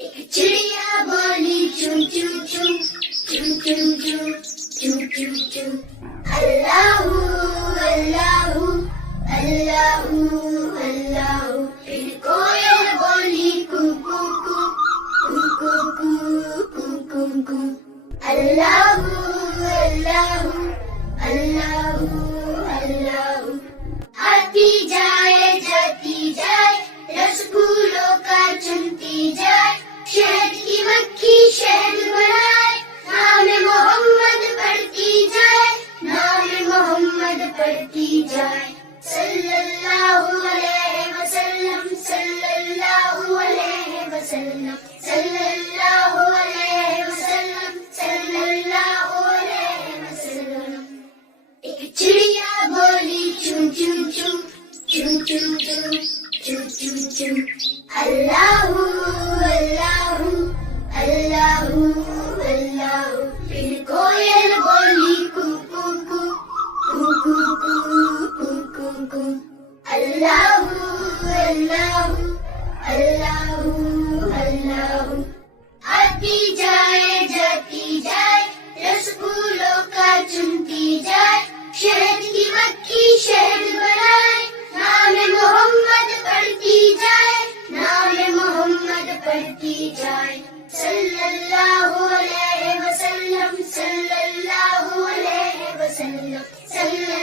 एक चिड़िया बोली चू चू चू चू चू चू चू चू चू। अल्लाहू अल्लाहू अल्लाहू अल्लाहू। फिर कोयल बोली कू कू कू कू कू कू कू कू कू। अल्लाहू अल्लाहू अल्लाहू अल्लाहू। आती जाए जाती जाए रस फूलों का चुनती जाए। शहद की मक्खी शहद बनाए। नाम मोहम्मद पढ़ती जाए। नाम मोहम्मद पढ़ती जाए। सल्लल्लाहु अलैहि वसल्लम सल्लल्लाहु अलैहि वसल्लम सल्लल्लाहु अलैहि वसल्लम सल्लल्लाहु अलैहि वसल्लम। एक चिड़िया बोली चू चू चू चू चू चू चू चू चू। अल्लाहू अल्लाहू अल्लाहू अल्लाहू। फिर कोयल बोली कू कू कू कू कू कू कू कू कू। अल्लाहू अल्लाहू अल्लाहू अल्लाहू। आती जाए जाती जाए रस फूलों का चुनती जाए। शहद की मक्खी शहद बनाए। नाम मोहम्मद पढ़ती जाए। नाम मोहम्मद पढ़ती जाए। सल्लल्लाहु अलैहि वसल्लम सल्लल्लाहु अलैहि वसल्लम सल्लल्लाहु